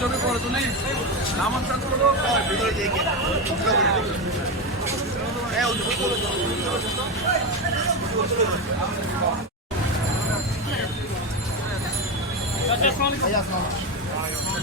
ছবি করে তুলি নামান্তর করব ভিতরে দিয়ে আসসালামু আলাইকুম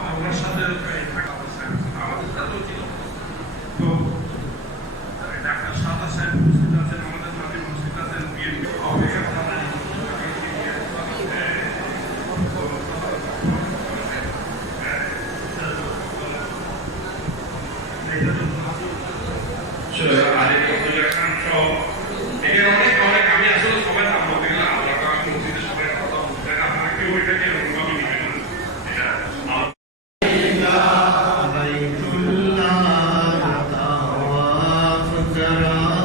하라.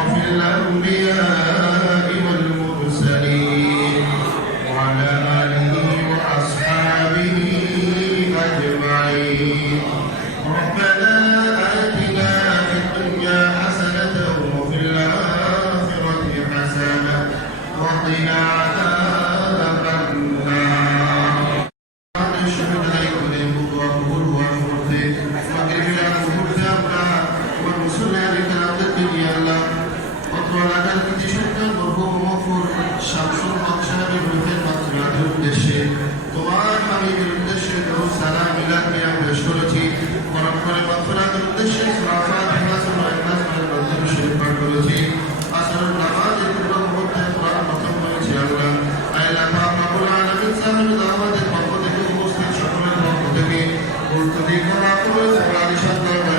أشرف الأنبياء والمرسلين وعلى সঙ্গে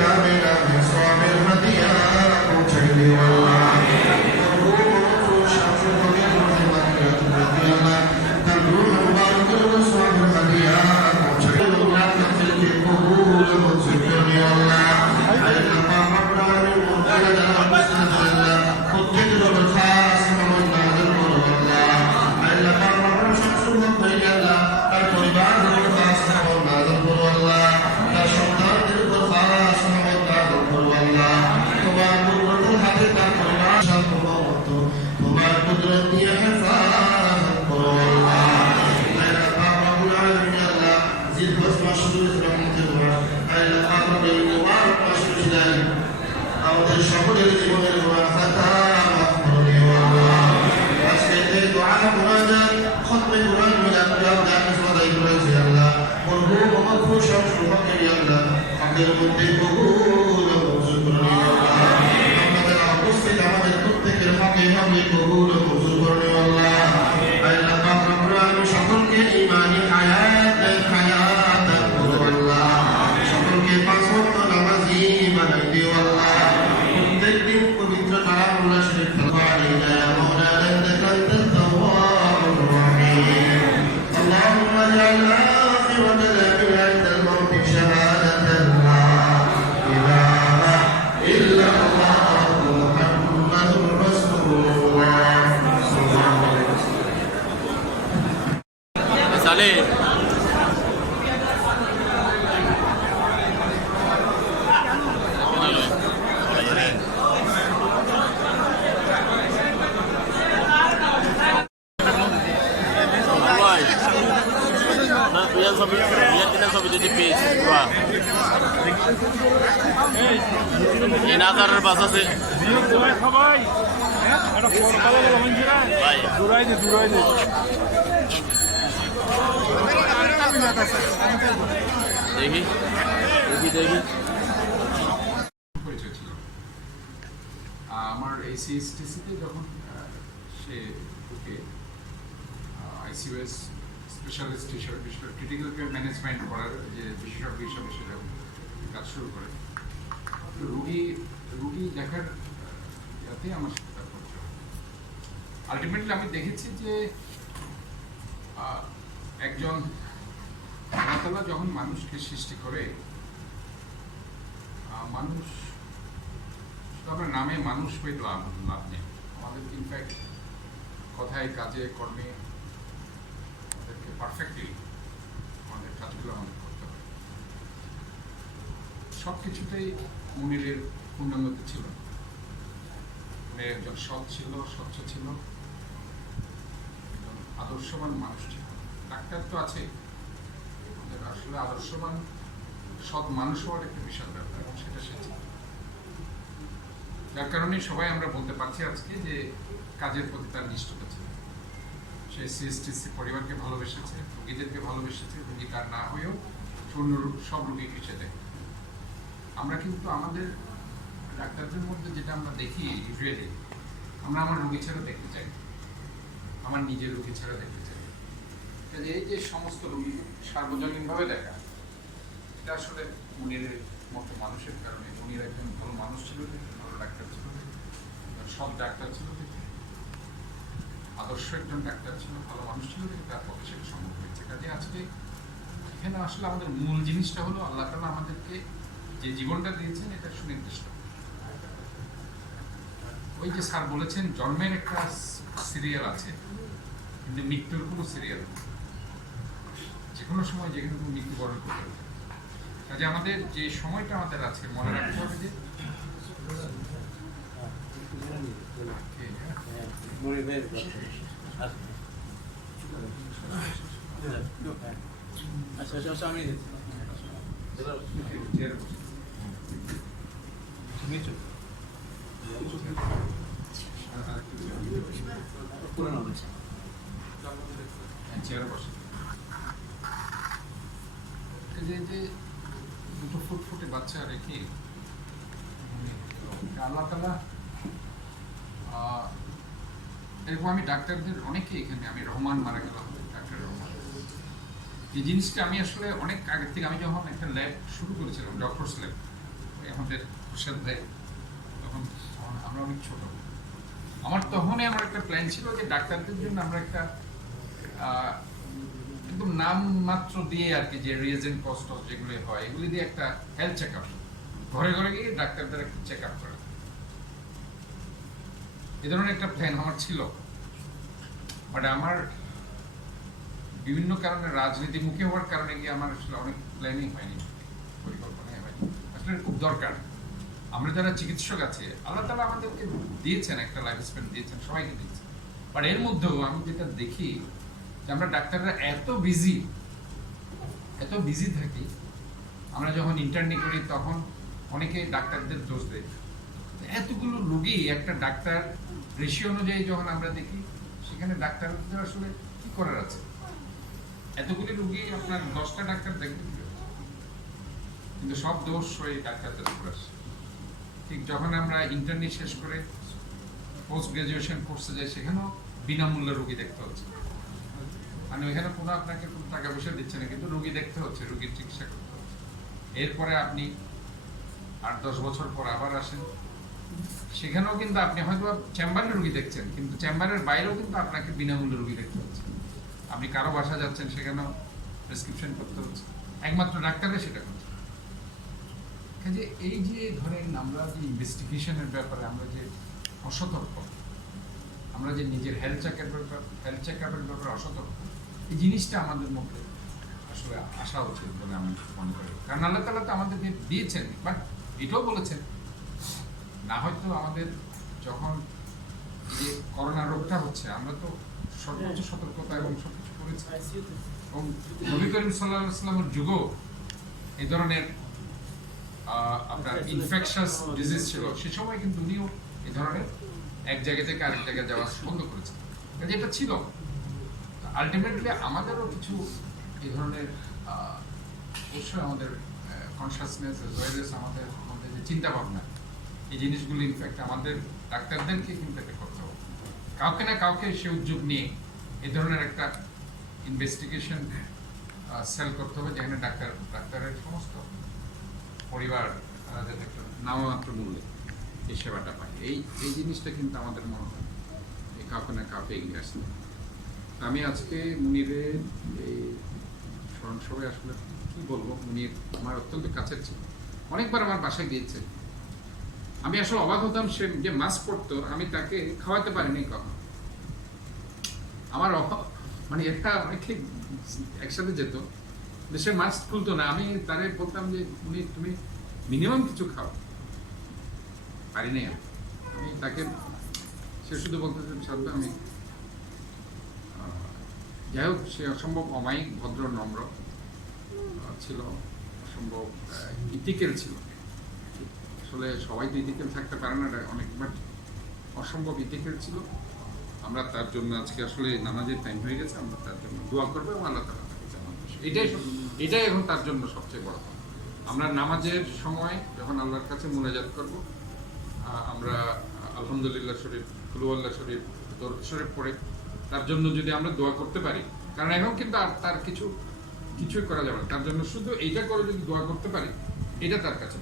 كاملا من صاب المدينة كتير والله আমাদের মধ্যে কবুল দূরাই দে দূরাই দে দেখি। দেখি দেখি। আমার এই সিএসটিসিতে যখন সে ওকে আইসিউএস স্পেশালিস্ট হিসেবে ক্রিটিক্যাল কেয়ার ম্যানেজমেন্ট করার যে বিশেষজ্ঞ হিসাবে সে কাজ শুরু করে রুগী রুগী দেখার যাতে আমার সাথে তার আলটিমেটলি আমি দেখেছি যে একজন আল্লাহ যখন মানুষকে সৃষ্টি করে মানুষ আমরা নামে মানুষ হয়ে লাভ লাভ নেই। আমাদের ইনফ্যাক্ট কথায়, কাজে, কর্মে আমাদেরকে পারফেক্টলি আমাদের কাজগুলো আমাদের করতে হবে। সব কিছুতেই মুনিরের পূর্ণাঙ্গতা ছিল। মুনির একজন সৎ ছিল স্বচ্ছ ছিল। একজন আদর্শবান মানুষ ছিল। ডাক্তার তো আছে। আসলে আদর্শবান, সৎ মানুষ হওয়ার একটা বিশাল ব্যাপার এবং সেটা সে ছিল। যার কারণে সবাই আমরা বলতে পারছি আজকে যে কাজের প্রতি তার নিষ্ঠতা ছিল। সে সিএসটিসি পরিবারকে ভালোবেসেছে, রোগীদেরকে ভালোবেসেছে। রোগী তার না হয়েও সব রোগীকে সে দেখে। আমরা কিন্তু আমাদের ডাক্তারদের মধ্যে যেটা আমরা দেখি ইউজুয়ালি আমরা আমার রোগী ছাড়া দেখতে চাই আমার নিজের রোগী ছাড়া দেখতে চাই এই যে সমস্ত রোগী সার্বজনীনভাবে দেখা, এটা আসলে মুনিরের মতো মানুষের কারণে, মুনির একজন ভালো মানুষ ছিল ভালো ডাক্তার ছিল সব ডাক্তার ছিল আদর্শ একজন ডাক্তার ছিল, ভালো মানুষ ছিল তার পক্ষে সেটা সম্ভব হয়েছে। কাজে আজকে এখানে আসলে আমাদের মূল জিনিসটা হলো, আল্লাহ তালা আমাদেরকে যে জীবনটা দিয়েছেন এটা সুনির্দিষ্ট। ওই যে স্যার বলেছেন জন্মের একটা সিরিয়াল আছে। কিন্তু মৃত্যুর কোনো সিরিয়াল যে কোনো সময় যেখানে কোনো মৃত্যুবরণ করতে পারে কাজে আমাদের যে সময়টা আমাদের আছে মনে রাখতে হবে যে আচ্ছা আচ্ছা আমি বসে। আর- আরেকটু চেয়ারে। বসে। যে- যে দুটো বাচ্চা রেখে আল্লাহ তালা আহ, এরকম আমি ডাক্তারদের অনেকে এখানে আমি রহমান মারা গেলাম ডাক্তার রহমান এই জিনিসটা আমি আসলে অনেক আগে থেকে আমি যখন একটা ল্যাব শুরু করেছিলাম ডক্টরস ল্যাব আমাদের হোসেন ভাই তখন আমরা অনেক ছোট। আমার তখনই আমার একটা প্ল্যান ছিল যে ডাক্তারদের জন্য আমরা একটা একদম নাম মাত্র দিয়ে আর কি যে রিয়েজেন্ট কস্ট যেগুলো হয়, এগুলি দিয়ে একটা হেলথ চেক আপ ঘরে ঘরে গিয়ে ডাক্তারদের একটা চেক আপ করা। এ ধরনের একটা প্ল্যান আমার ছিল। বাট আমার বিভিন্ন কারণে, রাজনীতি মুখে হওয়ার কারণে গিয়ে আমার আসলে অনেক প্ল্যানিং হয়নি, পরিকল্পনাই হয়নি। আসলে খুব দরকার। আমরা যারা চিকিৎসক আছে, আল্লাহ তালা আমাদেরকে দিয়েছেন, একটা লাইফ স্প্যান দিয়েছেন, সবাইকে দিয়েছেন। বাট এর মধ্যেও আমি যেটা দেখি যে আমরা ডাক্তাররা এত বিজি এত বিজি থাকি, আমরা যখন ইন্টারনি করি তখন অনেকে ডাক্তারদের দোষ দেয়। এতগুলো রোগী একটা ডাক্তার রেশিও অনুযায়ী যখন আমরা দেখি, সেখানে ডাক্তারদের আসলে কি করার আছে? এতগুলি রোগী আপনার দশটা ডাক্তার দেখবেন কিন্তু সব দোষ ওই ডাক্তারদের উপর আসে। ঠিক যখন আমরা ইন্টারনি শেষ করে পোস্ট গ্রাজুয়েশন কোর্সে যাই, সেখানেও বিনামূল্যে রুগী দেখতে হচ্ছে। মানে ওইখানে কোনো আপনাকে কোনো টাকা পয়সা দিচ্ছে না, কিন্তু রুগী দেখতে হচ্ছে, রুগীর চিকিৎসা করতে হচ্ছে। এরপরে আপনি আট দশ বছর পর আবার আসেন। সেখানেও কিন্তু আপনি হয়তো চেম্বারের রুগী দেখছেন, কিন্তু চেম্বারের বাইরেও কিন্তু আপনাকে বিনামূল্যে রুগী দেখতে হচ্ছে। আপনি কারও বাসা যাচ্ছেন, সেখানেও প্রেসক্রিপশন করতে হচ্ছে। একমাত্র ডাক্তারে সেটা করছে। কাজে এই যে ধরেন আমরা যে ইনভেস্টিগেশনের ব্যাপারে আমরা যে অসতর্ক আমরা যে নিজের হেলথ চেকআপের ব্যাপার হেলথ চেকআপের ব্যাপারে অসতর্ক এই জিনিসটা আমাদের মধ্যে আসলে আসা উচিত বলে আমি মনে করি। কারণ আল্লাহ তালা তো আমাদেরকে দিয়েছেন বাট এটাও বলেছেন। না হয়তো আমাদের যখন যে করোনা রোগটা হচ্ছে আমরা তো সর্বোচ্চ সতর্কতা এবং সবকিছু করেছি। এবং নবী করিম সাল্লাহ সাল্লামের যুগও এই ধরনের আপনার ইনফেকশাস ডিজিজ ছিল। সে সময় কিন্তু উনিও ধরনের এক জায়গা থেকে আরেক জায়গায় যাওয়া বন্ধ করেছেন কাজে এটা ছিল। আলটিমেটলি আমাদেরও কিছু এই ধরনের অবশ্যই আমাদের কনসাসনেস আমাদের যে চিন্তা ভাবনা এই জিনিসগুলো ইনফ্যাক্ট আমাদের ডাক্তারদেরকে কিন্তু এটা করতে হবে। কাউকে না কাউকে সে উদ্যোগ নিয়ে এ ধরনের একটা ইনভেস্টিগেশন সেল করতে হবে যেখানে ডাক্তার, ডাক্তারের সমস্ত পরিবার যাতে একটা নামমাত্র মূল্যে এই সেবাটা পায়। এই এই জিনিসটা কিন্তু আমাদের মনে হয় এই কাউকে না কাউকে এগিয়ে আসতে আমি আজকে মুনিরের এই স্মরণ সভায় আসলে কি বলব, মুনির আমার অত্যন্ত কাছের ছিল। অনেকবার আমার বাসায় গিয়েছে। আমি আসলে অবাক হতাম সে যে মাস্ক পরতো আমি তাকে খাওয়াতে পারিনি কখন। আমার মানে এটা অনেকে একসাথে যেত সে মাস্ক খুলতো না। আমি তারে বলতাম যে, উনি, তুমি মিনিমাম কিছু খাও। পারিনি আমি। আমি তাকে, সে শুধু বলতে সাধ্য আমি যাই হোক, সে অসম্ভব অমায়িক, ভদ্র, নম্র ছিল, অসম্ভব ইতিকেল ছিল। আসলে সবাই তো ইতিকেল থাকতে পারে না অনেকবার অসম্ভব ইতিকেল ছিল। আমরা তার জন্য আজকে আসলে নামাজের টাইম হয়ে গেছে, আমরা তার জন্য দোয়া করব এবং আল্লাহ জানান এটাই এটাই এখন তার জন্য সবচেয়ে বড়। আমরা নামাজের সময় যখন আল্লাহর কাছে মোনাজাত করব আমরা আলহামদুলিল্লাহ শরীফ কুলুয়াল্লাহ শরীফ দর শরীফ পড়ে, তার জন্য যদি আমরা দোয়া করতে পারি, কারণ এখন কিন্তু আর তার কিছু কিছুই করা যাবে না তার জন্য শুধু এইটা করে যদি দোয়া করতে পারি, এটা তার কাছে